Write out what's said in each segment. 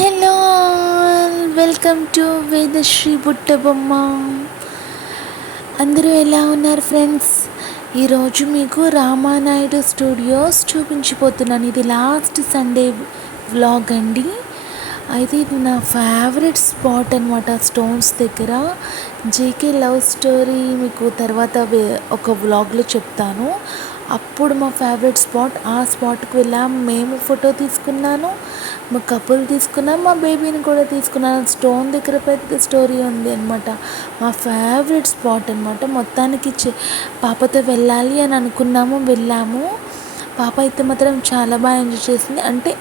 Hello, welcome to Vedashree Buttabomma. అందరూ ఎలా ఉన్నారు ఫ్రెండ్స్? ఈరోజు మీకు రామానాయుడు స్టూడియోస్ చూపించిపోతున్నాను. ఇది లాస్ట్ సండే వ్లాగ్ అండి. అయితే ఇది నా ఫేవరెట్ స్పాట్ అనమాట, స్టోన్స్ దగ్గర. జేకే లవ్ స్టోరీ మీకు తర్వాత ఒక వ్లాగ్లో చెప్తాను. అప్పుడు మా ఫేవరెట్ స్పాట్, ఆ స్పాట్కి వెళ్ళాం. మేము ఫోటో తీసుకున్నాను, మా కపుల్ తీసుకున్నాం, మా బేబీని కూడా తీసుకున్నాను. స్టోన్ దగ్గర పెద్ద స్టోరీ ఉంది అనమాట. మా ఫేవరెట్ స్పాట్ అనమాట. మొత్తానికి పాపతో వెళ్ళాలి అని అనుకున్నాము, వెళ్ళాము. పాప అయితే మాత్రం చాలా బాగా ఎంజాయ్ చేసింది. అంటే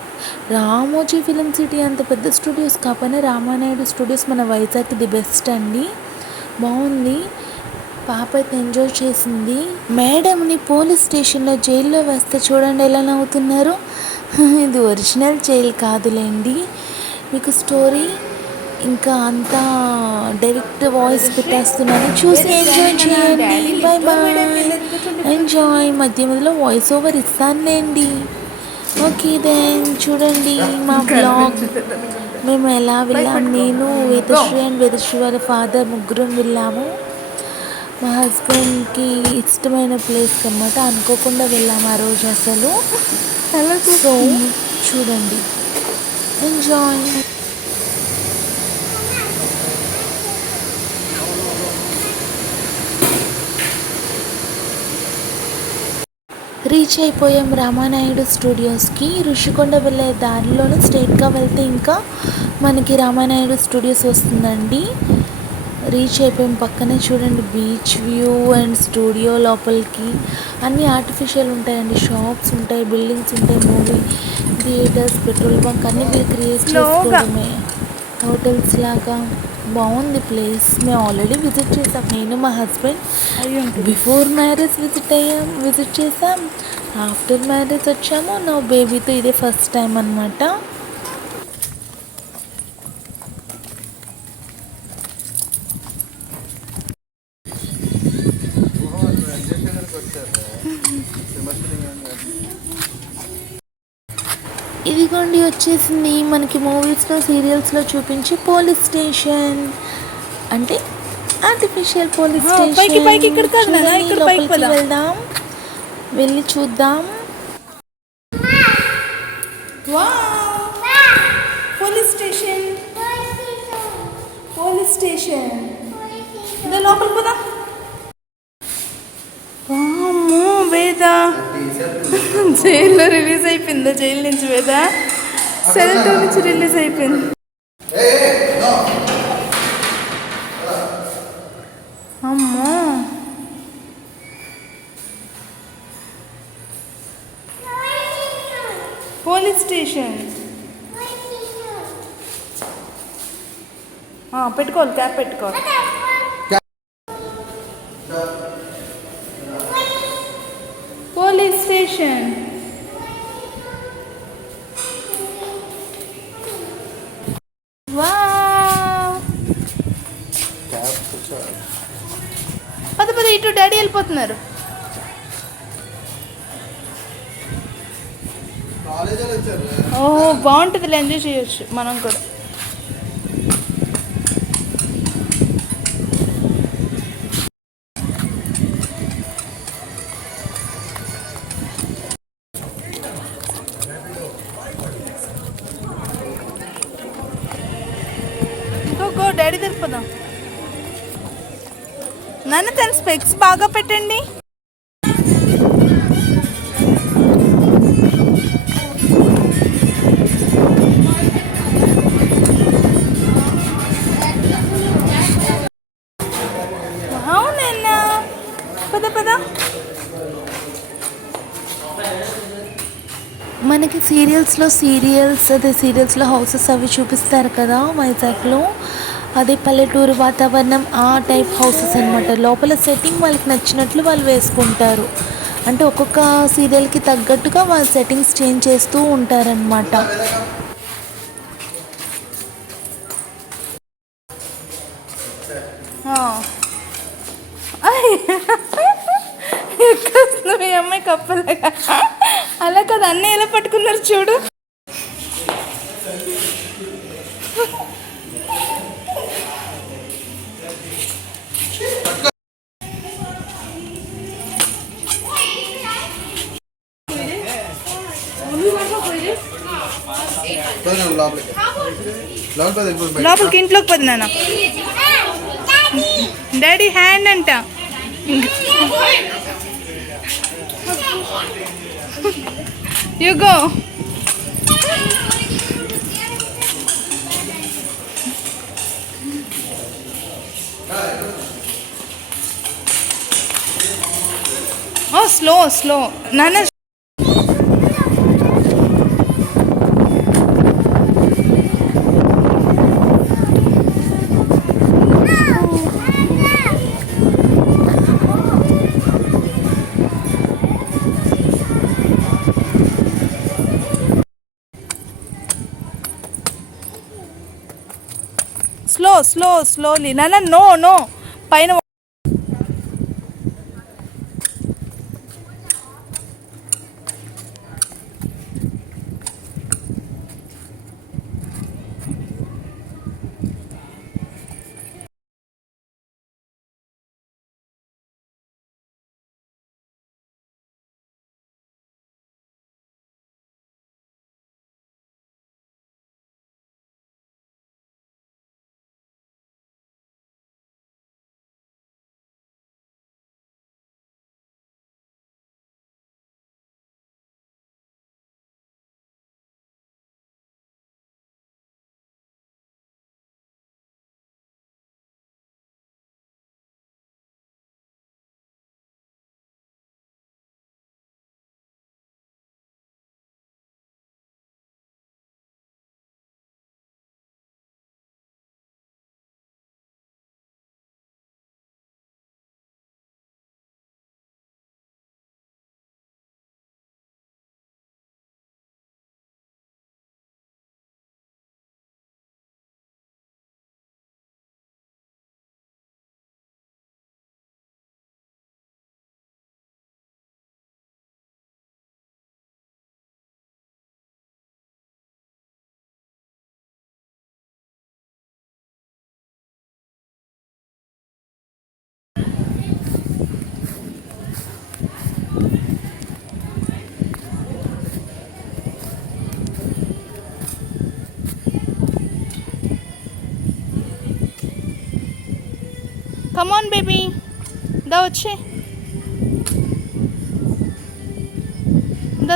రామోజీ ఫిలిం సిటీ అంత పెద్ద స్టూడియోస్ కాకపోయినా రామానాయుడు స్టూడియోస్ మన వైజాగ్ ది బెస్ట్ అండి. బాగుంది. పాప అయితే ఎంజాయ్ చేసింది. మేడంని పోలీస్ స్టేషన్లో జైల్లో వేస్తే చూడండి ఎలా నవ్వుతున్నారు. ఇది ఒరిజినల్ జైలు కాదులేండి. మీకు స్టోరీ ఇంకా అంతా డైరెక్ట్ వాయిస్ పెట్టేస్తున్నాను, చూసి ఎంజాయ్ చేయండి. Bye bye, enjoy. మధ్య మధ్యలో వాయిస్ ఓవర్ ఇస్తానులేండి. ఓకే దెన్, చూడండి మా బ్లాగ్. మేము ఎలా వెళ్ళాము, నేను వేదశ్రీ అండ్ వేదశ్రీ వాళ్ళ ఫాదర్ ముగ్గురం వెళ్ళాము. మా హస్బెండ్కి ఇష్టమైన ప్లేస్ అన్నమాట. అనుకోకుండా వెళ్ళాము ఆ రోజు అసలు. సో చూడండి, ఎంజాయ్. రీచ్ అయిపోయాం రామానాయుడు స్టూడియోస్కి. ఋషికొండ వెళ్ళే దారిలోనే స్ట్రైట్గా వెళ్తే ఇంకా మనకి రామానాయుడు స్టూడియోస్ వస్తుందండి. రీచ్ అయిపోయాం. పక్కనే చూడండి బీచ్ వ్యూ అండ్ స్టూడియో లోపలికి అన్నీ ఆర్టిఫిషియల్ ఉంటాయండి. షాప్స్ ఉంటాయి, బిల్డింగ్స్ ఉంటాయి, మూవీ థియేటర్స్, పెట్రోల్ బంక్ అన్నీ మీరు క్రియేట్ చేసుకోవడమే. హోటల్స్ లాగా బాగుంది ప్లేస్. మేము ఆల్రెడీ విజిట్ చేసాం, నేను మా హస్బెండ్. బిఫోర్ మ్యారేజ్ విజిట్ చేసాం, ఆఫ్టర్ మ్యారేజ్ వచ్చాము. నా బేబీతో ఇదే ఫస్ట్ టైం అనమాట. ఇదిగోండి వచ్చేసింది మనకి మూవీస్లో సీరియల్స్లో చూపించి పోలీస్ స్టేషన్. అంటే ఆర్టిఫిషియల్ పోలీస్ స్టేషన్. లోపలికి వెళ్దాం, వెళ్ళి చూద్దాం. Police station, police station. లోపలికి పోదాం. వేదా జైల్లో రిలీజ్ అయిపోయిందా? జైలు నుంచి వేదా సెల్తో నుంచి రిలీజ్ అయిపోయింది. అమ్మో, పోలీస్ స్టేషన్. పెట్టుకోవాలి, క్యాప్ పెట్టుకోవాలి. Police station. పద ఇటు డాడీ వెళ్ళిపోతున్నారు. ఓహో బాగుంటుంది, ఎంజాయ్ చేయొచ్చు మనం కూడా. డాడీ తెలిపోదాం. నాన్న తన స్పెక్స్ బాగా పెట్టండి. అవునన్నా, పద. మనకి సీరియల్స్లో హౌసెస్ అవి చూపిస్తారు కదా వైజాగ్లో. అదే పల్లెటూరు వాతావరణం, ఆ టైప్ హౌసెస్ అనమాట. లోపల సెట్టింగ్ వాళ్ళకి నచ్చినట్లు వాళ్ళు వేసుకుంటారు. అంటే ఒక్కొక్క సీరియల్కి తగ్గట్టుగా వాళ్ళ సెట్టింగ్స్ చేంజ్ చేస్తూ ఉంటారనమాట. మీ అమ్మాయి కప్పలాగా అలా కదా, అన్నీ ఎలా పట్టుకున్నారు చూడు. లోపలికి ఇంట్లోకి పోదు నాన్న. డాడీ హ్యాండ్ అంట. You go. ఓ స్లో స్లో నాన్న. స్లో స్లో స్లోలీ నాన్న. నో నో పైన. కమాన్ బేబీ, దా వచ్చే.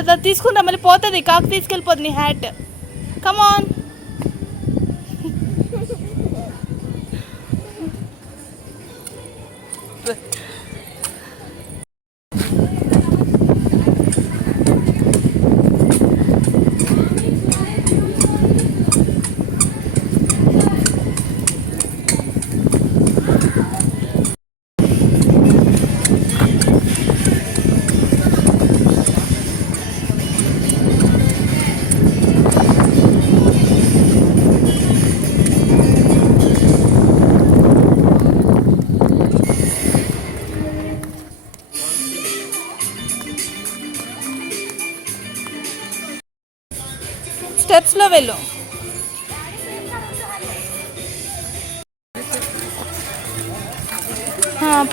దా తీసుకుంటా, మళ్ళీ పోతుంది. కాకు తీసుకెళ్ళిపోతుంది నీ హ్యాట్. కమాన్. స్టెప్స్లో వెళ్ళు.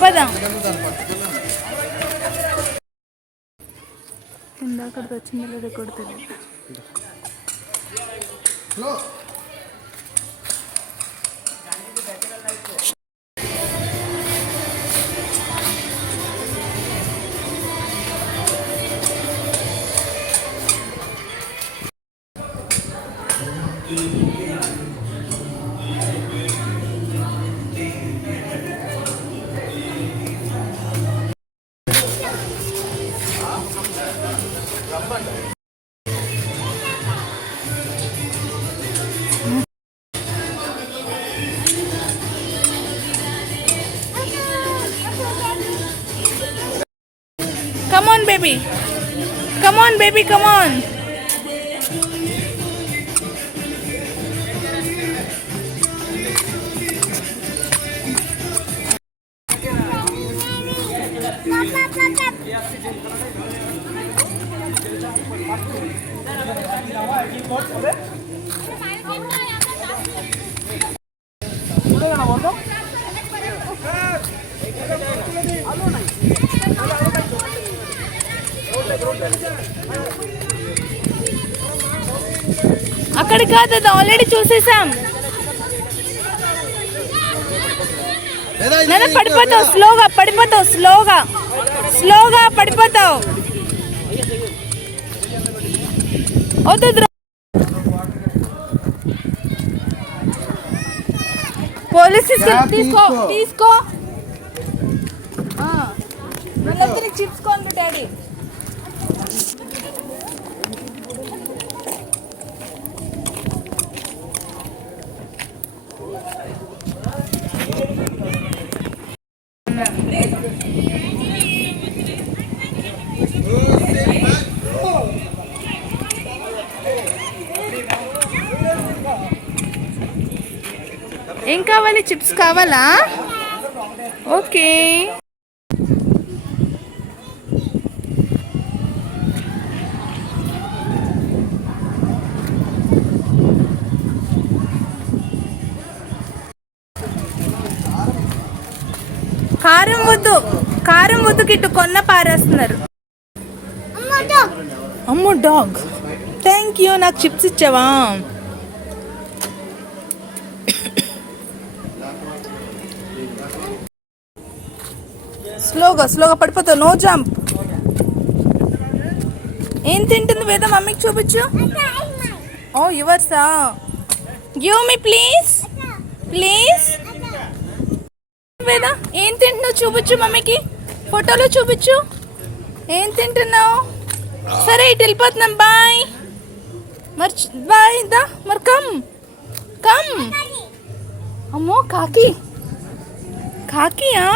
పద. ఇందాకడికి వచ్చిందో లేదో కూడా తెలియదు. Come on, baby. Come on, baby, come on. అక్కడికి కాదు, అది ఆల్రెడీ చూసేసాం. నేను పడిపోతావు, స్లోగా పడిపోతావు, స్లోగా స్లోగా పడిపోతావు. వద్దు, పోలీస్ తీసుకో తీసుకో. వాళ్ళందరికి చిప్స్ కొండు డాడీ. ఏం కావాలి? చిప్స్ కావాలా? ఓకే. కారం వద్దు కిట్టు, కొన్న పారేస్తున్నారు. అమ్మో డాగ్. థ్యాంక్ యూ, నాకు చిప్స్ ఇచ్చావా? స్లోగా పడిపోతావు, నో జంప్. ఏం తింటుంది వేద? మమ్మీకి చూపించు. ఓ యువర్సా? Give me please please. Veda ఏం తింటున్నావు చూపించు మమ్మీకి, ఫోటోలో చూపించు. ఏం తింటున్నావు? సరే ఇటు వెళ్ళిపోతున్నాం, బాయ్. బాయ్ దా మరి, కమ్. అమ్మో కాకియా?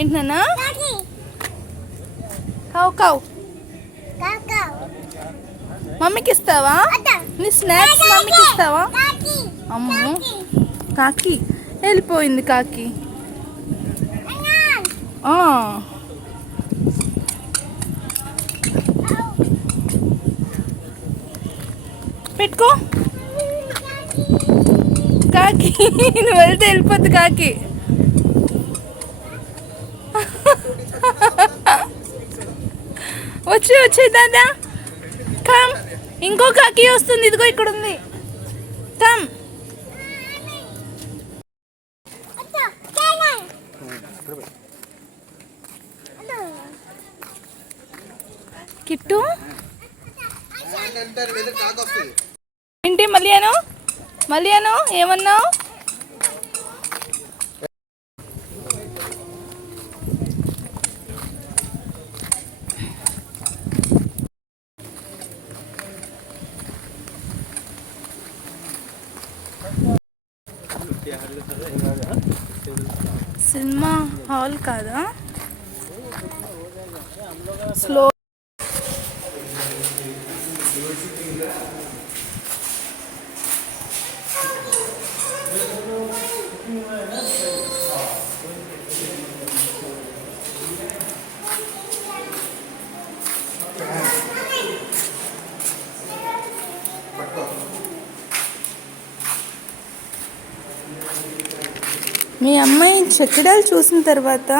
ఏంటన్నా? కావు మమ్మీకి ఇస్తావా? నీ స్నాక్స్ మమ్మీకి ఇస్తావా? అమ్మో కాకి వెళ్ళిపోయింది. కాకి పెట్టుకో. కాకి నువ్వు వెళ్తే వెళ్ళిపోద్ది కాకి. వచ్చి దాదా కమ్. ఇంకో కాకి వస్తుంది, ఇదిగో ఇక్కడ ఉంది. కమ్. కిట్టు ఏంటి? మళ్ళీ ఏమన్నావు? సినిమా హాల్ కాదా? స్లో. మీ అమ్మాయి చెక్కడాలు చూసిన తర్వాత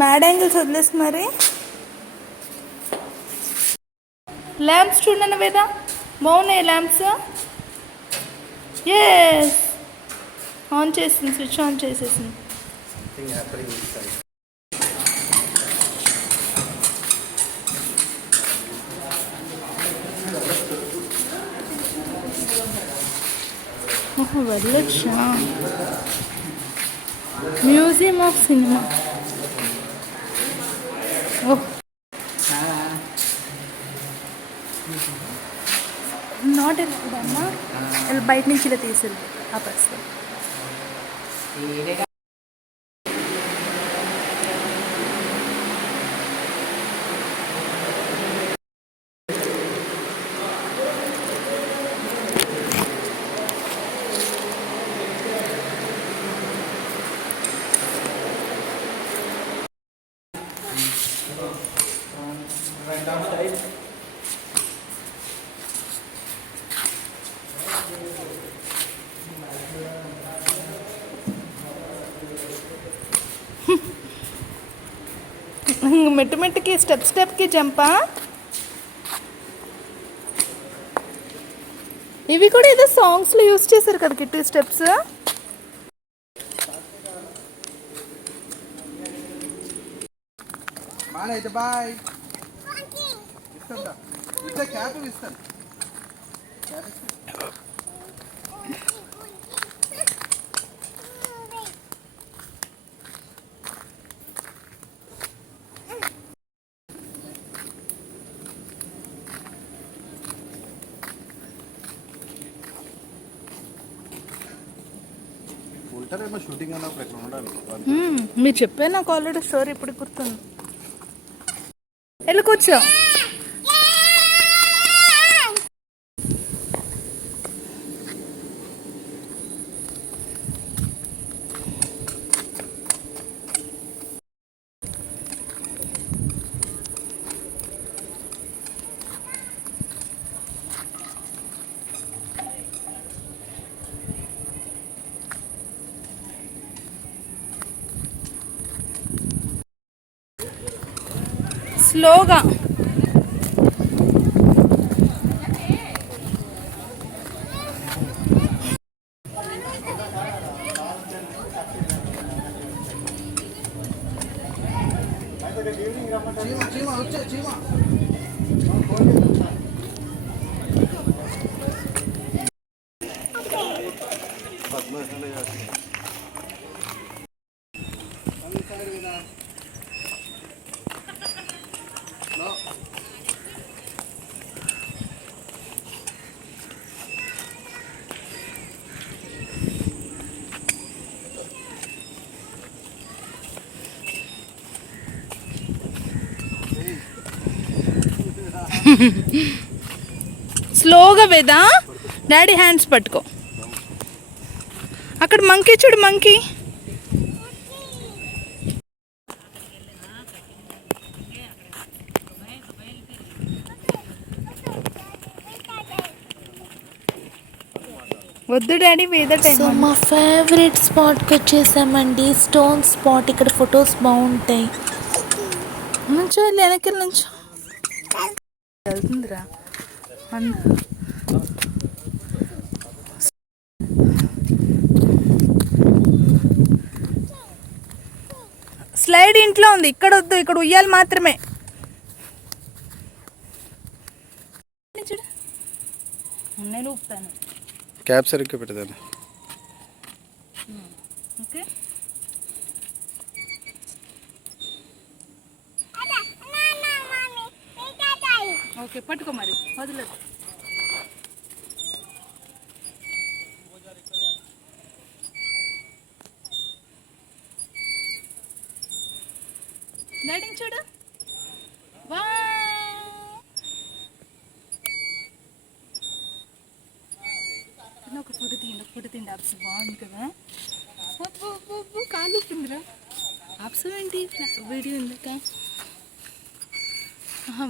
మ్యాడ్ యాంగిల్స్ వదిలేస్తున్నారు. ల్యాంప్స్ చూడండి వేద, బాగున్నాయి ల్యాంప్స్. ఎస్, ఆన్ చేసింది, స్విచ్ ఆన్ చేసేసింది. వెళ్ళొచ్చా? Museum of cinema. Oh, not వెళ్ళమ్మా, బయట నుంచి ఇలా తీసేది ఆ పర్సన్. మెట్టుకి స్టెప్కి జంపా. ఇవి కూడా ఏదో సాంగ్స్లో యూస్ చేశారు కదా కిట్టి స్టెప్స్. అయితే బాయ్ ఇస్తాను ఇట్లా క్యాప్ ఇస్తాను. ఉంటారేమో షూటింగ్ అన్నప్పుడు ఎక్కడ ఉండాలి. మీరు చెప్పారు నాకు ఆల్రెడీ స్టోరీ ఇప్పుడు గుర్తుంది. వెళ్ళి కూర్చో. స్లోగా. స్లోగా వేదా. డాడీ హ్యాండ్స్ పట్టుకో. అక్కడ మంకీ చూడు, మంకీ. వద్దు డాడీ వేద టైం. సో మా ఫేవరెట్ స్పాట్కి వచ్చేసామండి, స్టోన్ స్పాట్. ఇక్కడ ఫొటోస్ బాగుంటాయి. నుంచో వెనక్కి నుంచో వెళ్తుందిరా. స్లైడ్ ఇంట్లో ఉంది, ఇక్కడ వద్దు, ఇక్కడ ఉయ్యాలి మాత్రమే. నేను ఊపుతాను. క్యాప్ సరిగ్గా పెట్టదాన్ని. ఓకే. ఓకే పట్టుకో మరి, వదలదు. లైటింగ్ చూడు. ఒక ఫోటో తీయండి, ఒక ఫోటో తీయండి. ఆప్స్ బాగుంది కదా. కాలు కిందరా. ఆప్స్ ఏంటి వీడియో ఎందుక?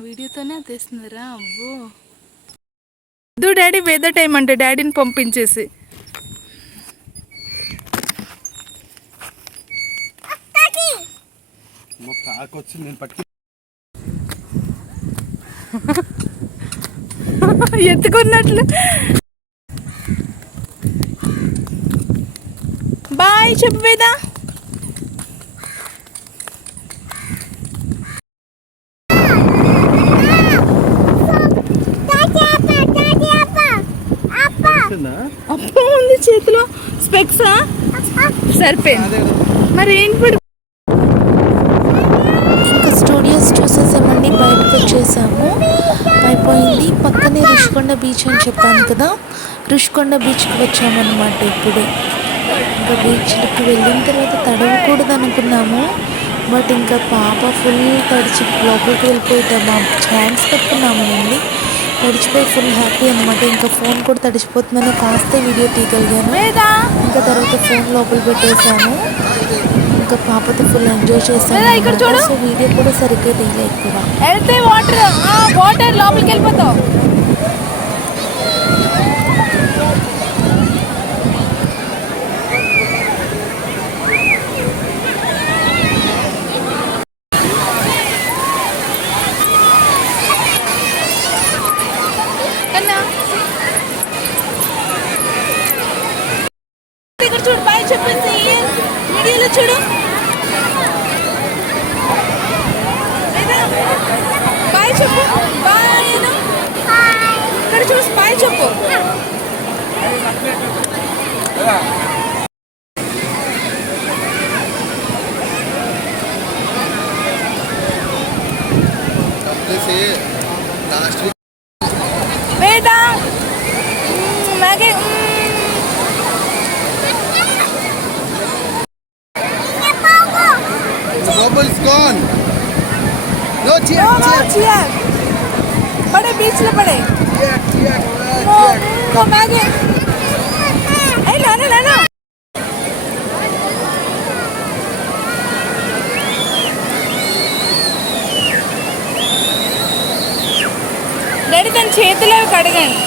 వీడియోతోనే తెస్తుందిరా. అబ్బో వద్దు డాడీ, వేద టైం అంటే డాడీని పంపించేసి. ఎత్తుకున్నట్లు. బాయ్ చెప్పు వేద. అప్ప ఉంది చేతిలో. స్పెక్సా? సరిపోయింది. మరి ఏంటి ఇంకా స్టూడియోస్ చూసేసామండి, బయటకు వచ్చేసాము, అయిపోయింది. పక్కనే రుషికొండ బీచ్ అని చెప్పాను కదా, రుషికొండ బీచ్కి వచ్చామన్నమాట. ఇప్పుడు ఇంకా బీచ్కి వెళ్ళిన తర్వాత తడవకూడదు అనుకున్నాము, బట్ ఇంకా పాప ఫుల్ తడిచి లోపలికి వెళ్ళిపోయి మా ఛాన్స్ పెట్టుకున్నాము అండి. తడిచిపోయి ఫుల్ హ్యాపీ అనమాట. ఇంకా ఫోన్ కూడా తడిచిపోతుందని కాస్త వీడియో తీయగలిగాను. ఇంకా తర్వాత ఫోన్ లోపల పెట్టేశాను. ఇంకా పాపతో ఫుల్ ఎంజాయ్ చేశాను. సో వీడియో కూడా సరిగ్గా తీయలేదు కూడా. వెళ్తే వాటర్ లోపలికి వెళ్ళిపోతావు. చెప్పేసి వీడియోలో చూడు. బాయ్ చెప్పు. బాయ్ ఇక్కడ చూసి బాయ్ చెప్పు. Last week Veda Maggi bubbles gone. No cheer. Cheer पड़े बीच में पड़े वो मैगी ए लाना लाना डैडी तन చేతులు కడగండి.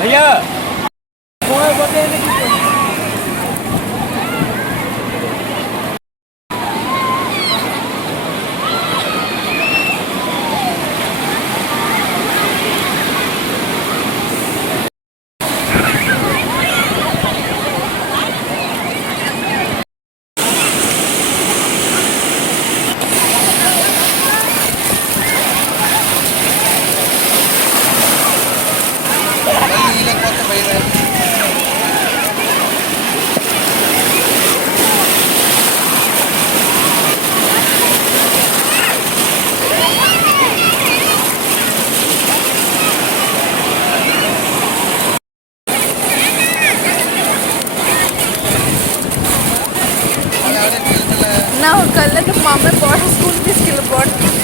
भैया నా కళ్ళకి మా అమ్మ బాటిల్ స్కూల్ తీసుకెళ్ళి బాటిల్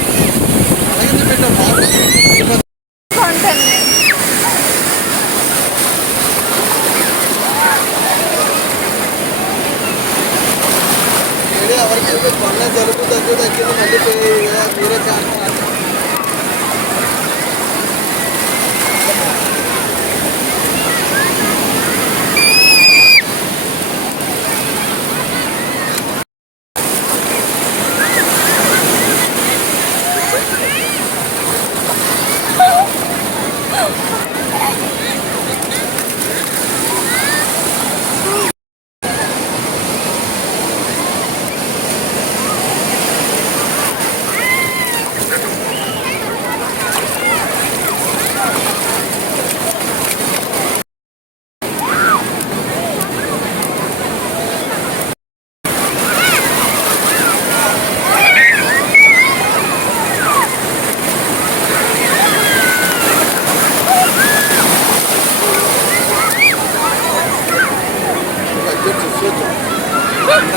కొంటాను నేను. ఎవరికి కొన్న జలుబు తగ్గింది మళ్ళీ మీరే చేస్తున్నారు.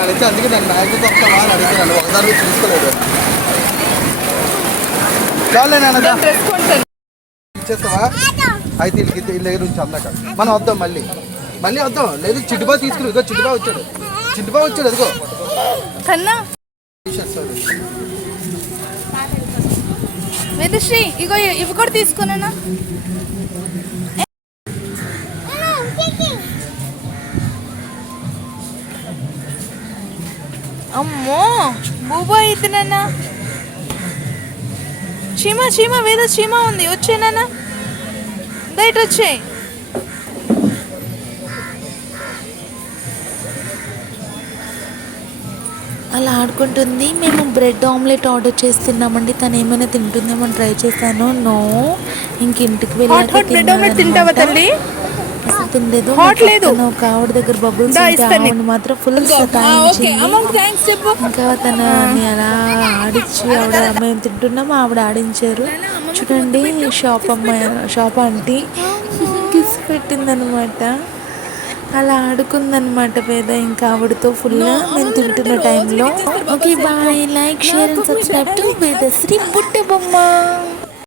అడిగితే అందుకే దాన్ని మ్యాగ్నెట్ వస్తావా అని అడిగినాను. ఒకదాని చూసుకోలేదు. చాలే నాన్న డ్రెస్ కొంటాను. ఇచ్చేస్తావా? అయితే వీళ్ళకి వీళ్ళ దగ్గర నుంచి అందాక మనం వద్దాం. మళ్ళీ మళ్ళీ వద్దాం. లేదు చిట్టుబా తీసుకుని ఇదిగో చిట్టుబా వచ్చాడు అదిగో కన్నా వేదశ్రీ ఇగో ఇవి కూడా తీసుకున్నా. అమ్మో బూబా ఇద్దనన్నా చీమ వేద చీమ ఉంది, వచ్చేనా బయట వచ్చే. అలా ఆడుకుంటుంది. మేము బ్రెడ్ ఆమ్లెట్ ఆర్డర్ చేస్తున్నామండి. తను ఏమైనా తింటుందేమో ట్రై చేశాను. నో, ఇంక ఇంటికి వెళ్ళాక బ్రెడ్ ఆమ్లెట్ తింటావా తల్లి? అసలు తినలేదు. హాట్ లేదు. తను ఒక ఆవిడ దగ్గర బబుల్స్ ఉంటే ఆవిడ మాత్రం ఫుల్ సతాయించింది. ఇంకా తనని అలా ఆడించి ఆవిడ మేము తింటున్నాము, ఆవిడ ఆడించారు. చూడండి షాప్ ఆంటీ కిస్ పెట్టిందనమాట. అలా ఆడుకుందనమాట వేద ఇంకా ఆవిడతో ఫుల్గా మేము తింటున్న టైంలో. Okay bye, like share and subscribe to Vedashree Butta బొమ్మ.